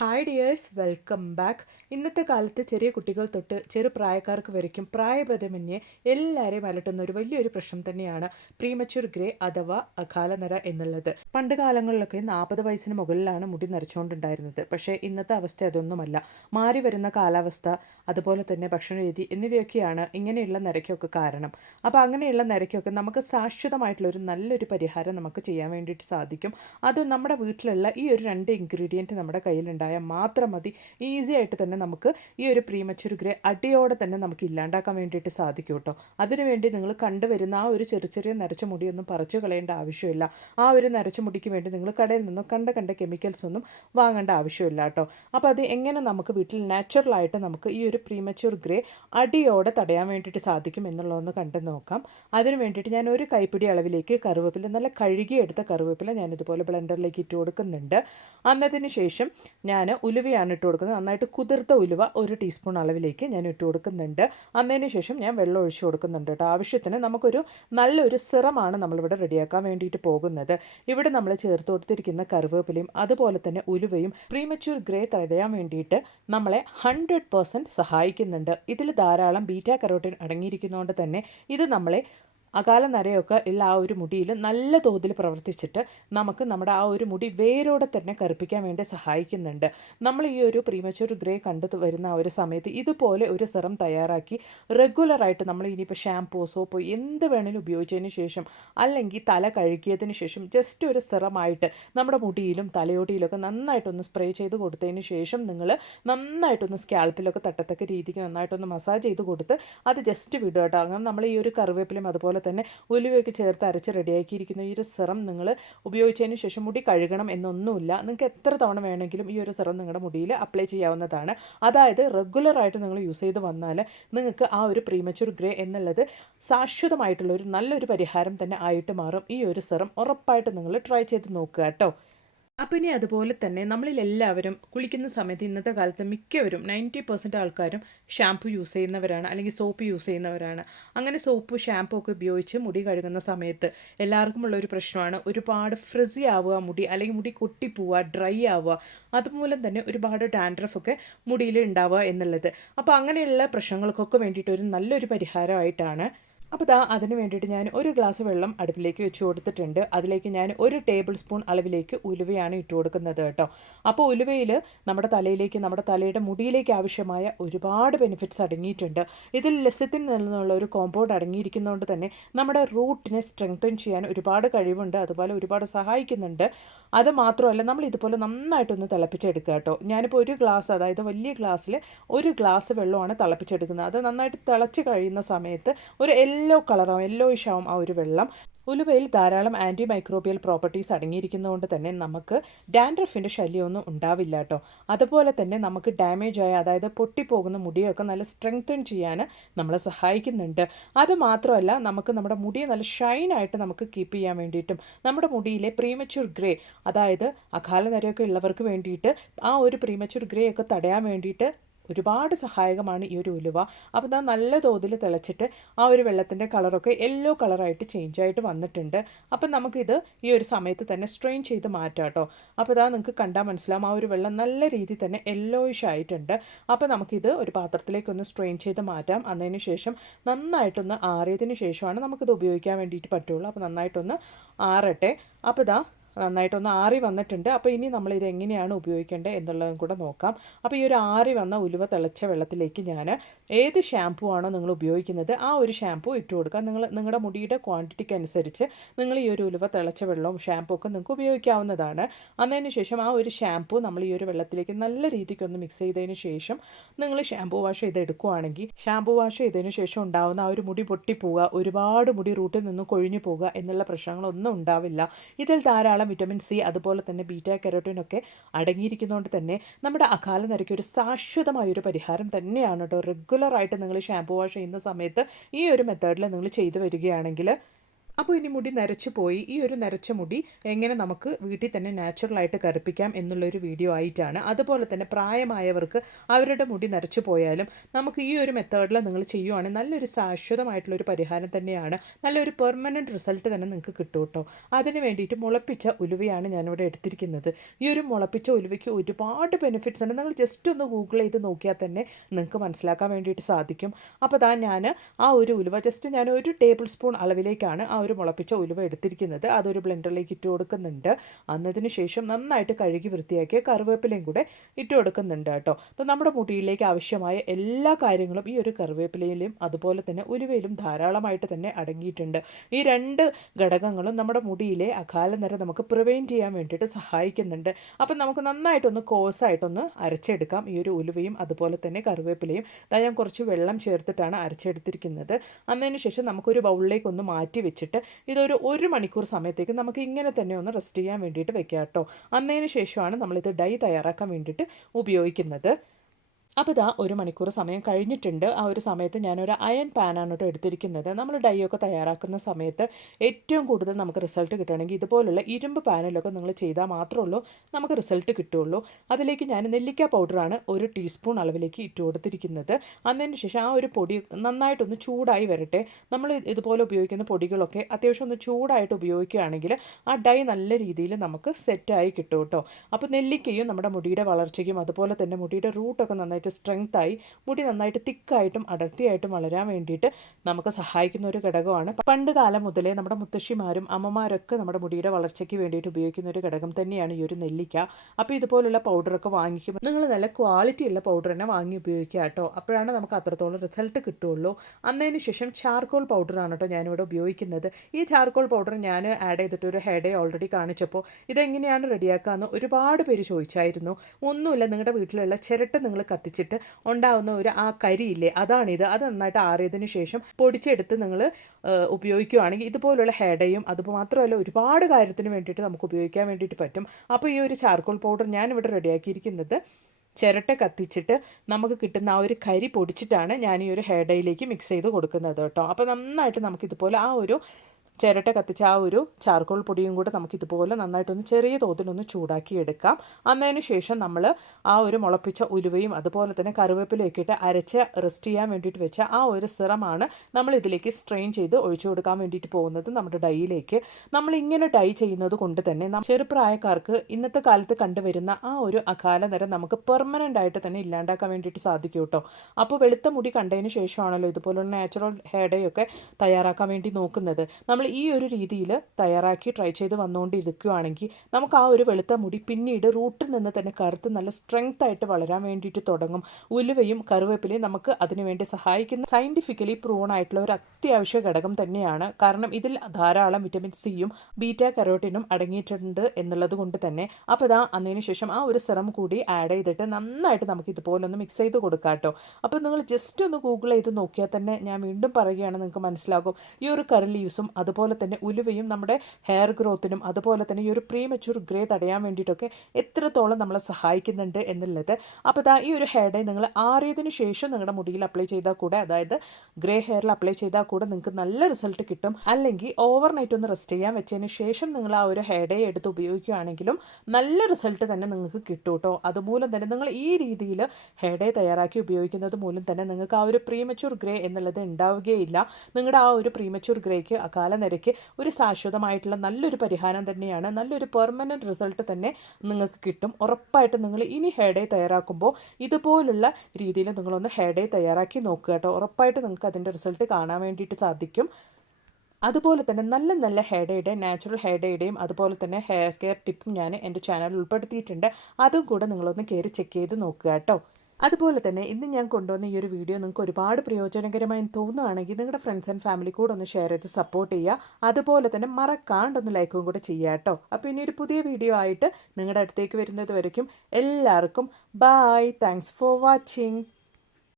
Hi dears welcome back ഇന്നത്തെ കാലത്ത് ചെറിയ കുട്ടികൾ തൊട്ട് ചെറു പ്രായക്കാർക്ക് വരയ്ക്കും പ്രായഭേദമന്യേ എല്ലാവരെയും അലട്ടുന്ന ഒരു വലിയൊരു പ്രശ്നം തന്നെയാണ് പ്രീമച്യൂർ ഗ്രേ അഥവാ അകാലനര എന്നുള്ളത്. പണ്ട് കാലങ്ങളിലൊക്കെ നാൽപ്പത് വയസ്സിന് മുകളിലാണ് മുടി നരച്ചുകൊണ്ടുണ്ടായിരുന്നത് പക്ഷേ ഇന്നത്തെ അവസ്ഥ അതൊന്നുമല്ല. മാറി വരുന്ന കാലാവസ്ഥ അതുപോലെ തന്നെ ഭക്ഷണരീതി എന്നിവയൊക്കെയാണ് ഇങ്ങനെയുള്ള നരയ്ക്കൊക്കെ കാരണം. അപ്പോൾ അങ്ങനെയുള്ള നരയ്ക്കൊക്കെ നമുക്ക് ശാശ്വതമായിട്ടുള്ള ഒരു നല്ലൊരു പരിഹാരം നമുക്ക് ചെയ്യാൻ വേണ്ടിയിട്ട് സാധിക്കും. അതും നമ്മുടെ വീട്ടിലുള്ള ഈ ഒരു രണ്ട് ഇൻഗ്രീഡിയന്റ് നമ്മുടെ കയ്യിലുണ്ടായാൽ മാത്രം മതി. ഈസി ആയിട്ട് തന്നെ നമുക്ക് ഈ ഒരു പ്രീമച്ചുർ ഗ്രേ അടിയോടെ തന്നെ നമുക്ക് ഇല്ലാണ്ടാക്കാൻ വേണ്ടിയിട്ട് സാധിക്കും കേട്ടോ. അതിനുവേണ്ടി നിങ്ങൾ കണ്ടുവരുന്ന ആ ഒരു ചെറിയ ചെറിയ നരച്ച മുടിയൊന്നും പറിച്ചു കളയേണ്ട ആവശ്യമില്ല. ആ ഒരു നരച്ച മുടിക്ക് വേണ്ടി നിങ്ങൾ കടയിൽ നിന്നും കണ്ട കണ്ട കെമിക്കൽസ് ഒന്നും വാങ്ങേണ്ട ആവശ്യമില്ല കേട്ടോ. അപ്പോൾ അത് എങ്ങനെ നമുക്ക് വീട്ടിൽ നാച്ചുറലായിട്ട് നമുക്ക് ഈ ഒരു പ്രീമച്ചുർ ഗ്രേ അടിയോടെ തടയാൻ വേണ്ടിയിട്ട് സാധിക്കും എന്നുള്ളതൊന്ന് കണ്ടു നോക്കാം. അതിന് വേണ്ടിയിട്ട് ഞാൻ ഒരു കൈപ്പിടി അളവിലേക്ക് കറിവേപ്പില നല്ല കഴുകിയെടുത്ത കറിവേപ്പില ഞാനിതുപോലെ ബ്ലെൻഡറിലേക്ക് ഇട്ട് കൊടുക്കുന്നുണ്ട്. അന്നതിന് ശേഷം ഞാൻ ഉലുവയാണ് ഇട്ട് കൊടുക്കുന്നത്. നന്നായിട്ട് കുതിർത്ത ഉലുവ ഒരു ടീസ്പൂൺ അളവിലേക്ക് ഞാൻ ഇട്ട് കൊടുക്കുന്നുണ്ട്. അന്നതിന് ശേഷം ഞാൻ വെള്ളം ഒഴിച്ച് കൊടുക്കുന്നുണ്ട് കേട്ടോ. ആവശ്യത്തിന് നമുക്കൊരു നല്ലൊരു സിറമാണ് നമ്മളിവിടെ റെഡിയാക്കാൻ വേണ്ടിയിട്ട് പോകുന്നത്. ഇവിടെ നമ്മൾ ചേർത്ത് കൊടുത്തിരിക്കുന്ന കറിവേപ്പിലയും അതുപോലെ തന്നെ ഉലുവയും പ്രീമച്യൂർ ഗ്രേ തടയാൻ വേണ്ടിയിട്ട് നമ്മളെ ഹൺഡ്രഡ് പേഴ്സന്റ് സഹായിക്കുന്നുണ്ട്. ഇതിൽ ധാരാളം ബീറ്റാ കരോട്ടിൻ അടങ്ങിയിരിക്കുന്നതുകൊണ്ട് തന്നെ ഇത് നമ്മളെ അകാല നരയൊക്കെ ഉള്ള ആ ഒരു മുടിയിൽ നല്ല തോതിൽ പ്രവർത്തിച്ചിട്ട് നമുക്ക് നമ്മുടെ ആ ഒരു മുടി വേരോടെ തന്നെ കറുപ്പിക്കാൻ വേണ്ടി സഹായിക്കുന്നുണ്ട്. നമ്മൾ ഈ ഒരു പ്രീമച്ചൂർ ഗ്രേ കണ്ടു വരുന്ന ആ ഒരു സമയത്ത് ഇതുപോലെ ഒരു സിറം തയ്യാറാക്കി റെഗുലറായിട്ട് നമ്മൾ ഇനിയിപ്പോൾ ഷാംപൂ സോപ്പോ എന്ത് വേണേലും ഉപയോഗിച്ചതിന് ശേഷം അല്ലെങ്കിൽ തല കഴുകിയതിന് ശേഷം ജസ്റ്റ് ഒരു സിറമായിട്ട് നമ്മുടെ മുടിയിലും തലയോടിയിലൊക്കെ നന്നായിട്ടൊന്ന് സ്പ്രേ ചെയ്ത് കൊടുത്തതിന് ശേഷം നിങ്ങൾ നന്നായിട്ടൊന്ന് സ്കാൽപ്പിലൊക്കെ തട്ടത്തക്ക രീതിക്ക് നന്നായിട്ടൊന്ന് മസാജ് ചെയ്ത് കൊടുത്ത് അത് ജസ്റ്റ് വിടുക കേട്ടോ. അങ്ങനെ നമ്മൾ ഈ ഒരു കറിവേപ്പിലും അതുപോലെ തന്നെ ഉലുവയൊക്കെ ചേർത്ത് അരച്ച് റെഡിയാക്കിയിരിക്കുന്ന. ഈ ഒരു സിറം നിങ്ങൾ ഉപയോഗിച്ചതിന് ശേഷം മുടി കഴുകണം എന്നൊന്നുമില്ല. നിങ്ങൾക്ക് എത്ര തവണ വേണമെങ്കിലും ഈ ഒരു സിറം നിങ്ങളുടെ മുടിയിൽ അപ്ലൈ ചെയ്യാവുന്നതാണ്. അതായത് റെഗുലറായിട്ട് നിങ്ങൾ യൂസ് ചെയ്ത് വന്നാൽ നിങ്ങൾക്ക് ആ ഒരു പ്രീമച്ചൂർ ഗ്രേ എന്നുള്ളത് ശാശ്വതമായിട്ടുള്ള ഒരു നല്ലൊരു പരിഹാരം തന്നെ ആയിട്ട് മാറും. ഈ ഒരു സിറം ഉറപ്പായിട്ട് നിങ്ങൾ ട്രൈ ചെയ്ത് നോക്കുക കേട്ടോ. അപ്പം ഇനി അതുപോലെ തന്നെ നമ്മളിൽ എല്ലാവരും കുളിക്കുന്ന സമയത്ത് ഇന്നത്തെ കാലത്ത് മിക്കവരും നയന്റി പെർസെന്റ് ആൾക്കാരും ഷാംപൂ യൂസ് ചെയ്യുന്നവരാണ് അല്ലെങ്കിൽ സോപ്പ് യൂസ് ചെയ്യുന്നവരാണ്. അങ്ങനെ സോപ്പ് ഷാംപൂ ഒക്കെ ഉപയോഗിച്ച് മുടി കഴുകുന്ന സമയത്ത് എല്ലാവർക്കും ഉള്ള ഒരു പ്രശ്നമാണ്. ഒരുപാട് ഫ്രിസി ആവുക മുടി അല്ലെങ്കിൽ മുടി കൊട്ടിപ്പോവുക ഡ്രൈ ആവുക അതുമൂലം തന്നെ ഒരുപാട് ഡാൻഡ്രഫ് ഒക്കെ മുടിയിൽ ഉണ്ടാവുക എന്നുള്ളത്. അപ്പോൾ അങ്ങനെയുള്ള പ്രശ്നങ്ങൾക്കൊക്കെ വേണ്ടിയിട്ട് ഒരു നല്ലൊരു പരിഹാരമായിട്ടാണ് അപ്പോൾ ദാ അതിന് വേണ്ടിയിട്ട് ഞാൻ ഒരു ഗ്ലാസ് വെള്ളം അടുപ്പിലേക്ക് വെച്ച് കൊടുത്തിട്ടുണ്ട്. അതിലേക്ക് ഞാൻ ഒരു ടേബിൾ സ്പൂൺ അളവിലേക്ക് ഉലുവയാണ് ഇട്ട് കൊടുക്കുന്നത് കേട്ടോ. അപ്പോൾ ഉലുവയിൽ നമ്മുടെ തലയിലേക്ക് നമ്മുടെ തലയുടെ മുടിയിലേക്ക് ആവശ്യമായ ഒരുപാട് ബെനിഫിറ്റ്സ് അടങ്ങിയിട്ടുണ്ട്. ഇതിൽ ലസ്യത്തിൽ നിന്നുള്ള ഒരു കോമ്പൗണ്ട് അടങ്ങിയിരിക്കുന്നതുകൊണ്ട് തന്നെ നമ്മുടെ റൂട്ടിനെ സ്ട്രെങ്തൻ ചെയ്യാൻ ഒരുപാട് കഴിവുണ്ട്. അതുപോലെ ഒരുപാട് സഹായിക്കുന്നുണ്ട്. അത് മാത്രമല്ല നമ്മൾ ഇതുപോലെ നന്നായിട്ടൊന്ന് തിളപ്പിച്ചെടുക്കുക കേട്ടോ. ഞാനിപ്പോൾ ഒരു ഗ്ലാസ് അതായത് വലിയ ഗ്ലാസ്സിൽ ഒരു ഗ്ലാസ് വെള്ളമാണ് തിളപ്പിച്ചെടുക്കുന്നത്. അത് നന്നായിട്ട് തിളച്ച് കഴിയുന്ന സമയത്ത് ഒരു യെല്ലോ കളറാവും യെല്ലോയിഷ് ആവും ആ ഒരു വെള്ളം. ഉലുവയിൽ ധാരാളം ആന്റി മൈക്രോബിയൽ പ്രോപ്പർട്ടീസ് അടങ്ങിയിരിക്കുന്നതുകൊണ്ട് തന്നെ നമുക്ക് ഡാൻഡ്രഫിന്റെ ശല്യമൊന്നും ഉണ്ടാവില്ല കേട്ടോ. അതുപോലെ തന്നെ നമുക്ക് ഡാമേജ് ആയ അതായത് പൊട്ടിപ്പോകുന്ന മുടിയൊക്കെ നല്ല സ്ട്രെങ്തൻ ചെയ്യാൻ നമ്മളെ സഹായിക്കുന്നുണ്ട്. അതുമാത്രമല്ല നമുക്ക് നമ്മുടെ മുടിയെ നല്ല ഷൈനായിട്ട് നമുക്ക് കീപ്പ് ചെയ്യാൻ വേണ്ടിയിട്ടും നമ്മുടെ മുടിയിലെ പ്രീമച്യൂർ ഗ്രേ അതായത് അകാല നരയൊക്കെ ഉള്ളവർക്ക് വേണ്ടിയിട്ട് ആ ഒരു പ്രീമച്യൂർ ഗ്രേ ഒക്കെ തടയാൻ വേണ്ടിയിട്ട് ഒരുപാട് സഹായകമാണ് ഈ ഒരു ഉലുവ. അപ്പോൾ ഇതാ നല്ല തോതിൽ തിളച്ചിട്ട് ആ ഒരു വെള്ളത്തിന്റെ കളറൊക്കെ യെല്ലോ കളറായിട്ട് ചേഞ്ച് ആയിട്ട് വന്നിട്ടുണ്ട്. അപ്പം നമുക്കിത് ഈ ഒരു സമയത്ത് തന്നെ സ്ട്രെയിൻ ചെയ്ത് മാറ്റാം കേട്ടോ. അപ്പോൾ ഇതാ നിങ്ങൾക്ക് കണ്ടാൽ മനസ്സിലാവും ആ ഒരു വെള്ളം നല്ല രീതിയിൽ തന്നെ യെല്ലോയിഷ് ആയിട്ടുണ്ട്. അപ്പോൾ നമുക്കിത് ഒരു പാത്രത്തിലേക്കൊന്ന് സ്ട്രെയിൻ ചെയ്ത് മാറ്റാം. അതിന് ശേഷം നന്നായിട്ടൊന്ന് ആറിയതിന് ശേഷമാണ് നമുക്കിത് ഉപയോഗിക്കാൻ വേണ്ടിയിട്ട് പറ്റുള്ളൂ. അപ്പോൾ നന്നായിട്ടൊന്ന് ആറട്ടെ. അപ്പോൾ ഇതാ നന്നായിട്ടൊന്ന് ആറി വന്നിട്ടുണ്ട്. അപ്പോൾ ഇനി നമ്മൾ ഇത് എങ്ങനെയാണ് ഉപയോഗിക്കേണ്ടത് എന്നുള്ളതും കൂടെ നോക്കാം. അപ്പോൾ ഈ ഒരു ആറി വന്ന ഉലുവ തിളച്ച വെള്ളത്തിലേക്ക് ഞാൻ ഏത് ഷാമ്പൂ ആണോ നിങ്ങൾ ഉപയോഗിക്കുന്നത് ആ ഒരു ഷാമ്പൂ ഇട്ട് കൊടുക്കുക. നിങ്ങൾ നിങ്ങളുടെ മുടിയുടെ ക്വാണ്ടിറ്റിക്ക് അനുസരിച്ച് നിങ്ങൾ ഈ ഒരു ഉലുവ തിളച്ച വെള്ളവും ഷാംപൂ ഒക്കെ നിങ്ങൾക്ക് ഉപയോഗിക്കാവുന്നതാണ്. അതിന് ശേഷം ആ ഒരു ഷാമ്പൂ നമ്മൾ ഈ ഒരു വെള്ളത്തിലേക്ക് നല്ല രീതിക്കൊന്ന് മിക്സ് ചെയ്തതിന് ശേഷം നിങ്ങൾ ഷാമ്പൂ വാഷ് ചെയ്തെടുക്കുകയാണെങ്കിൽ ഷാമ്പൂ വാഷ് ചെയ്തതിന് ശേഷം ഉണ്ടാകുന്ന ആ ഒരു മുടി പൊട്ടിപ്പോവുക ഒരുപാട് മുടി റൂട്ടിൽ നിന്ന് കൊഴിഞ്ഞു പോവുക എന്നുള്ള പ്രശ്നങ്ങളൊന്നും ഉണ്ടാവില്ല. ഇതിൽ ധാരാളം വിറ്റമിൻ സി അതുപോലെ തന്നെ ബീറ്റ കരോട്ടിനൊക്കെ അടങ്ങിയിരിക്കുന്നതുകൊണ്ട് തന്നെ നമ്മുടെ അകാല നരയ്ക്ക് ഒരു ശാശ്വതമായ ഒരു പരിഹാരം തന്നെയാണ് കേട്ടോ. റെഗുലറായിട്ട് നിങ്ങൾ ഷാമ്പു വാഷ് ചെയ്യുന്ന സമയത്ത് ഈ ഒരു മെത്തേഡിൽ നിങ്ങൾ ചെയ്തു വരികയാണെങ്കിൽ അപ്പോൾ ഇനി മുടി നരച്ചു പോയി. ഈ ഒരു നരച്ച മുടി എങ്ങനെ നമുക്ക് വീട്ടിൽ തന്നെ നാച്ചുറലായിട്ട് കറുപ്പിക്കാം എന്നുള്ളൊരു വീഡിയോ ആയിട്ടാണ്. അതുപോലെ തന്നെ പ്രായമായവർക്ക് അവരുടെ മുടി നരച്ചു പോയാലും നമുക്ക് ഈ ഒരു മെത്തേഡിൽ നിങ്ങൾ ചെയ്യുവാണെങ്കിൽ നല്ലൊരു ശാശ്വതമായിട്ടുള്ളൊരു പരിഹാരം തന്നെയാണ്. നല്ലൊരു പെർമനന്റ് റിസൾട്ട് തന്നെ നിങ്ങൾക്ക് കിട്ടും കേട്ടോ. അതിന് വേണ്ടിയിട്ട് മുളപ്പിച്ച ഉലുവയാണ് ഞാനിവിടെ എടുത്തിരിക്കുന്നത്. ഈ ഒരു മുളപ്പിച്ച ഉലുവയ്ക്ക് ഒരുപാട് ബെനിഫിറ്റ്സ് ഉണ്ട്. നിങ്ങൾ ജസ്റ്റ് ഒന്ന് ഗൂഗിൾ ചെയ്ത് നോക്കിയാൽ തന്നെ നിങ്ങൾക്ക് മനസ്സിലാക്കാൻ വേണ്ടിയിട്ട് സാധിക്കും. അപ്പോൾ ഞാൻ ആ ഒരു ഉലുവ ജസ്റ്റ് ഞാൻ ഒരു ടേബിൾ സ്പൂൺ അളവിലേക്കാണ് ആ ഒരു മുളപ്പിച്ച ഉലുവ എടുത്തിരിക്കുന്നത് അതൊരു ബ്ലെൻഡറിലേക്ക് ഇട്ട് കൊടുക്കുന്നുണ്ട്. അന്നതിന് ശേഷം നന്നായിട്ട് കഴുകി വൃത്തിയാക്കിയ കറിവേപ്പിലയും കൂടെ ഇട്ട് കൊടുക്കുന്നുണ്ട് കേട്ടോ. അപ്പോൾ നമ്മുടെ മുടിയിലേക്ക് ആവശ്യമായ എല്ലാ കാര്യങ്ങളും ഈ ഒരു കറിവേപ്പിലയിലും അതുപോലെ തന്നെ ഉലുവയിലും ധാരാളമായിട്ട് തന്നെ അടങ്ങിയിട്ടുണ്ട്. ഈ രണ്ട് ഘടകങ്ങളും നമ്മുടെ മുടിയിലെ അകാല നിര നമുക്ക് പ്രിവെന്റ് ചെയ്യാൻ വേണ്ടിയിട്ട് സഹായിക്കുന്നുണ്ട്. അപ്പം നമുക്ക് നന്നായിട്ടൊന്ന് കോഴ്സായിട്ടൊന്ന് അരച്ചെടുക്കാം. ഈ ഒരു ഉലുവയും അതുപോലെ തന്നെ കറിവേപ്പിലയും. അതായത് ഞാൻ കുറച്ച് വെള്ളം ചേർത്തിട്ടാണ് അരച്ചെടുത്തിരിക്കുന്നത്. അന്നതിന് ശേഷം നമുക്കൊരു ബൗളിലേക്ക് ഒന്ന് മാറ്റി വെച്ചിട്ട് ഇതൊരു ഒരു മണിക്കൂർ സമയത്തേക്ക് നമുക്ക് ഇങ്ങനെ തന്നെ ഒന്ന് റെസ്റ്റ് ചെയ്യാൻ വേണ്ടിയിട്ട് വെക്കാം കേട്ടോ അന്നതിന് ശേഷമാണ് നമ്മളിത് ഡൈ തയ്യാറാക്കാൻ വേണ്ടിയിട്ട് ഉപയോഗിക്കുന്നത്. അപ്പോൾ ഇതാ ഒരു മണിക്കൂർ സമയം കഴിഞ്ഞിട്ടുണ്ട്. ആ ഒരു സമയത്ത് ഞാനൊരു അയൺ പാനാണ് കേട്ടോ എടുത്തിരിക്കുന്നത്. നമ്മൾ ഡൈ ഒക്കെ തയ്യാറാക്കുന്ന സമയത്ത് ഏറ്റവും കൂടുതൽ നമുക്ക് റിസൾട്ട് കിട്ടുകയാണെങ്കിൽ ഇതുപോലുള്ള ഇരുമ്പ് പാനലൊക്കെ നിങ്ങൾ ചെയ്താൽ മാത്രമേ ഉള്ളൂ. നമുക്ക് റിസൾട്ട് കിട്ടുള്ളൂ അതിലേക്ക് ഞാൻ നെല്ലിക്ക പൗഡറാണ് ഒരു ടീസ്പൂൺ അളവിലേക്ക് ഇട്ട് കൊടുത്തിരിക്കുന്നത്. അതിന് ശേഷം ആ ഒരു പൊടി നന്നായിട്ടൊന്ന് ചൂടായി വരട്ടെ. നമ്മൾ ഇതുപോലെ ഉപയോഗിക്കുന്ന പൊടികളൊക്കെ അത്യാവശ്യം ഒന്ന് ചൂടായിട്ട് ഉപയോഗിക്കുകയാണെങ്കിൽ ആ ഡൈ നല്ല രീതിയിൽ നമുക്ക് സെറ്റായി കിട്ടും കേട്ടോ. അപ്പോൾ നെല്ലിക്കയും നമ്മുടെ മുടിയുടെ വളർച്ചയ്ക്കും അതുപോലെ തന്നെ മുടിയുടെ റൂട്ടൊക്കെ നന്നായിട്ട് സ്ട്രെങ്തായി മുടി നന്നായിട്ട് തിക്കായിട്ടും അടർത്തിയായിട്ടും വളരാൻ വേണ്ടിയിട്ട് നമുക്ക് സഹായിക്കുന്ന ഒരു ഘടകമാണ്. പണ്ട് കാലം മുതലേ നമ്മുടെ മുത്തശ്ശിമാരും അമ്മമാരൊക്കെ നമ്മുടെ മുടിയുടെ വളർച്ചയ്ക്ക് വേണ്ടിയിട്ട് ഉപയോഗിക്കുന്ന ഒരു ഘടകം തന്നെയാണ് ഈ ഒരു നെല്ലിക്ക. അപ്പോൾ ഇതുപോലുള്ള പൗഡറൊക്കെ വാങ്ങിക്കുമ്പോൾ നിങ്ങൾ നല്ല ക്വാളിറ്റി ഉള്ള പൗഡർ തന്നെ വാങ്ങി ഉപയോഗിക്കുക കേട്ടോ. അപ്പോഴാണ് നമുക്ക് അത്രത്തോളം റിസൾട്ട് കിട്ടുള്ളൂ അന്നതിന് ശേഷം ചാർക്കോൾ പൗഡറാണ് കേട്ടോ ഞാനിവിടെ ഉപയോഗിക്കുന്നത്. ഈ ചാർക്കോൾ പൗഡർ ഞാൻ ആഡ് ചെയ്തിട്ട് ഒരു ഹെഡ് ഓൾറെഡി കാണിച്ചപ്പോൾ ഇതെങ്ങനെയാണ് റെഡിയാക്കുക എന്ന് ഒരുപാട് പേര് ചോദിച്ചായിരുന്നു. ഒന്നുമില്ല നിങ്ങളുടെ വീട്ടിലുള്ള ചിരട്ട നിങ്ങൾ കത്തിച്ചിട്ട് ഉണ്ടാകുന്ന ഒരു ആ കരിയില്ലേ അതാണിത്. അത് നന്നായിട്ട് ആറിയതിന് ശേഷം പൊടിച്ചെടുത്ത് നിങ്ങൾ ഉപയോഗിക്കുകയാണെങ്കിൽ ഇതുപോലുള്ള ഹെഡയും അതുപോലെ മാത്രമല്ല ഒരുപാട് കാര്യത്തിന് വേണ്ടിയിട്ട് നമുക്ക് ഉപയോഗിക്കാൻ വേണ്ടിയിട്ട് പറ്റും. അപ്പോൾ ഈ ഒരു ചാർക്കോൾ പൗഡർ ഞാനിവിടെ റെഡിയാക്കിയിരിക്കുന്നത് ചിരട്ട കത്തിച്ചിട്ട് നമുക്ക് കിട്ടുന്ന ആ ഒരു കരി പൊടിച്ചിട്ടാണ് ഞാൻ ഈ ഒരു ഹെയർ മിക്സ് ചെയ്ത് കൊടുക്കുന്നത് കേട്ടോ. അപ്പോൾ നന്നായിട്ട് നമുക്കിതുപോലെ ആ ഒരു ചിരട്ട കത്തിച്ച ആ ഒരു ചാർക്കോൾ പൊടിയും കൂടെ നമുക്ക് ഇതുപോലെ നന്നായിട്ടൊന്ന് ചെറിയ തോതിലൊന്ന് ചൂടാക്കി എടുക്കാം. അന്നതിന് ശേഷം നമ്മൾ ആ ഒരു മുളപ്പിച്ച ഉലുവയും അതുപോലെ തന്നെ കറിവേപ്പിലയൊക്കെ ഇട്ട് അരച്ച് റെസ്റ്റ് ചെയ്യാൻ വേണ്ടിയിട്ട് വെച്ച ആ ഒരു സിറമാണ് നമ്മൾ ഇതിലേക്ക് സ്ട്രെയിൻ ചെയ്ത് ഒഴിച്ചു കൊടുക്കാൻ വേണ്ടിയിട്ട് പോകുന്നത് നമ്മുടെ ഡൈയിലേക്ക്. നമ്മൾ ഇങ്ങനെ ഡൈ ചെയ്യുന്നത് കൊണ്ട് തന്നെ ചെറുപ്രായക്കാർക്ക് ഇന്നത്തെ കാലത്ത് കണ്ടുവരുന്ന ആ ഒരു അകാല നിരം നമുക്ക് പെർമനന്റ് ആയിട്ട് തന്നെ ഇല്ലാണ്ടാക്കാൻ വേണ്ടിയിട്ട് സാധിക്കും കേട്ടോ. അപ്പോൾ വെളുത്ത മുടി കണ്ടതിന് ശേഷമാണല്ലോ ഇതുപോലുള്ള നാച്ചുറൽ ഹെയർ ഡേ ഒക്കെ തയ്യാറാക്കാൻ വേണ്ടി നോക്കുന്നത്. നമ്മൾ ഈ ഒരു രീതിയിൽ തയ്യാറാക്കി ട്രൈ ചെയ്ത് വന്നുകൊണ്ടിരിക്കുകയാണെങ്കിൽ നമുക്ക് ആ ഒരു വെളുത്ത മുടി പിന്നീട് റൂട്ടിൽ നിന്ന് തന്നെ കറുത്ത് നല്ല സ്ട്രെങ്ത് ആയിട്ട് വളരാൻ വേണ്ടിയിട്ട് തുടങ്ങും. ഉലുവയും കറുവേപ്പിലയും നമുക്ക് അതിനുവേണ്ടി സഹായിക്കുന്ന സയന്റിഫിക്കലി പ്രൂൺ ആയിട്ടുള്ള ഒരു അത്യാവശ്യ ഘടകം തന്നെയാണ്. കാരണം ഇതിൽ ധാരാളം വിറ്റമിൻ സിയും ബീറ്റ കരോട്ടിനും അടങ്ങിയിട്ടുണ്ട് എന്നുള്ളത് കൊണ്ട് തന്നെ. അപ്പോൾ ഇതാ അതിന് ശേഷം ആ ഒരു സിറം കൂടി ആഡ് ചെയ്തിട്ട് നന്നായിട്ട് നമുക്ക് ഇതുപോലെ ഒന്ന് മിക്സ് ചെയ്ത് കൊടുക്കാം കേട്ടോ അപ്പോൾ നിങ്ങൾ ജസ്റ്റ് ഒന്ന് ഗൂഗിൾ ചെയ്ത് നോക്കിയാൽ തന്നെ ഞാൻ വീണ്ടും പറയുകയാണ് നിങ്ങൾക്ക് മനസ്സിലാകും. ഈ ഒരു കറി ലീവ്സും അതുപോലെ അതുപോലെ തന്നെ ഉലുവയും നമ്മുടെ ഹെയർ ഗ്രോത്തിനും അതുപോലെ തന്നെ ഈ ഒരു പ്രീമച്യൂർ ഗ്രേ തടയാൻ വേണ്ടിയിട്ടൊക്കെ എത്രത്തോളം നമ്മളെ സഹായിക്കുന്നുണ്ട് എന്നുള്ളത്. അപ്പോൾ ഇതാ ഈ ഒരു ഹെയർ ഡൈ നിങ്ങൾ ആറിയതിന് ശേഷം നിങ്ങളുടെ മുടിയിൽ അപ്ലൈ ചെയ്താൽ കൂടെ അതായത് ഗ്രേ ഹെയറിൽ അപ്ലൈ ചെയ്താൽ കൂടെ നിങ്ങൾക്ക് നല്ല റിസൾട്ട് കിട്ടും. അല്ലെങ്കിൽ ഓവർ നൈറ്റ് ഒന്ന് റെസ്റ്റ് ചെയ്യാൻ വെച്ചതിന് ശേഷം നിങ്ങൾ ആ ഒരു ഹെയർ ഡേ എടുത്ത് ഉപയോഗിക്കുകയാണെങ്കിലും നല്ല റിസൾട്ട് തന്നെ നിങ്ങൾക്ക് കിട്ടും കേട്ടോ അതുമൂലം തന്നെ നിങ്ങൾ ഈ രീതിയിൽ ഹെയർ ഡേ തയ്യാറാക്കി ഉപയോഗിക്കുന്നത് മൂലം തന്നെ നിങ്ങൾക്ക് ആ ഒരു പ്രീമച്യൂർ ഗ്രേ എന്നുള്ളത് ഉണ്ടാവുകയില്ല. നിങ്ങളുടെ ആ ഒരു പ്രീമച്യൂർ ഗ്രേക്ക് അകാല നിരക്ക് ഒരു ശാശ്വതമായിട്ടുള്ള നല്ലൊരു പരിഹാരം തന്നെയാണ്. നല്ലൊരു പെർമനന്റ് റിസൾട്ട് തന്നെ നിങ്ങൾക്ക് കിട്ടും. ഉറപ്പായിട്ടും നിങ്ങൾ ഇനി ഹെയർ ഡേ തയ്യാറാക്കുമ്പോൾ ഇതുപോലുള്ള രീതിയിൽ നിങ്ങളൊന്ന് ഹെയർ തയ്യാറാക്കി നോക്കുക കേട്ടോ. ഉറപ്പായിട്ട് നിങ്ങൾക്ക് അതിന്റെ റിസൾട്ട് കാണാൻ വേണ്ടിയിട്ട് സാധിക്കും. അതുപോലെ തന്നെ നല്ല നല്ല ഹെയർ നാച്ചുറൽ ഹെയർ അതുപോലെ തന്നെ ഹെയർ കെയർ ടിപ്പും ഞാൻ എന്റെ ചാനലിൽ ഉൾപ്പെടുത്തിയിട്ടുണ്ട്. അതും കൂടെ നിങ്ങളൊന്ന് കയറി ചെക്ക് ചെയ്ത് നോക്കുക കേട്ടോ. അതുപോലെ തന്നെ ഇന്ന് ഞാൻ കൊണ്ടുവന്ന ഈ ഒരു വീഡിയോ നിങ്ങൾക്ക് ഒരുപാട് പ്രയോജനകരമായി തോന്നുകയാണെങ്കിൽ നിങ്ങളുടെ ഫ്രണ്ട്സ് ആൻഡ് ഫാമിലി കൂടെ ഒന്ന് ഷെയർ ചെയ്ത് സപ്പോർട്ട് ചെയ്യുക. അതുപോലെ തന്നെ മറക്കാണ്ടൊന്ന് ലൈക്കും കൂടെ ചെയ്യുക കേട്ടോ. അപ്പോൾ ഇനി ഒരു പുതിയ വീഡിയോ ആയിട്ട് നിങ്ങളുടെ അടുത്തേക്ക് വരുന്നത് വരയ്ക്കും. എല്ലാവർക്കും ബായ് താങ്ക്സ് ഫോർ വാച്ചിങ്